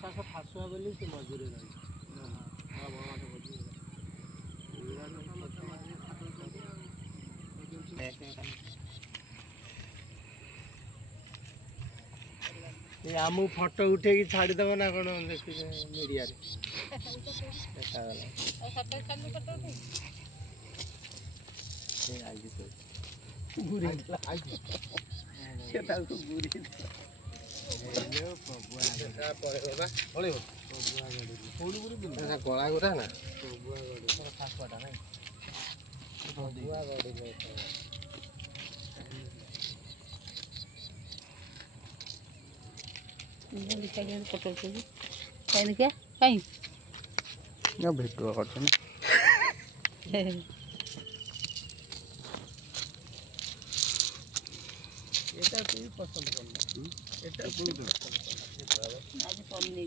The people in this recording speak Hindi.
चाष फासुआ बोली से मजूरी रही आमु फोटो उठे छाड़ीदेव ना कौन देखिए मीडिया गला गुरा ना कहीं भेटुआ कर এটা তুই পছন্দ করলি এটা তুই পছন্দ করলি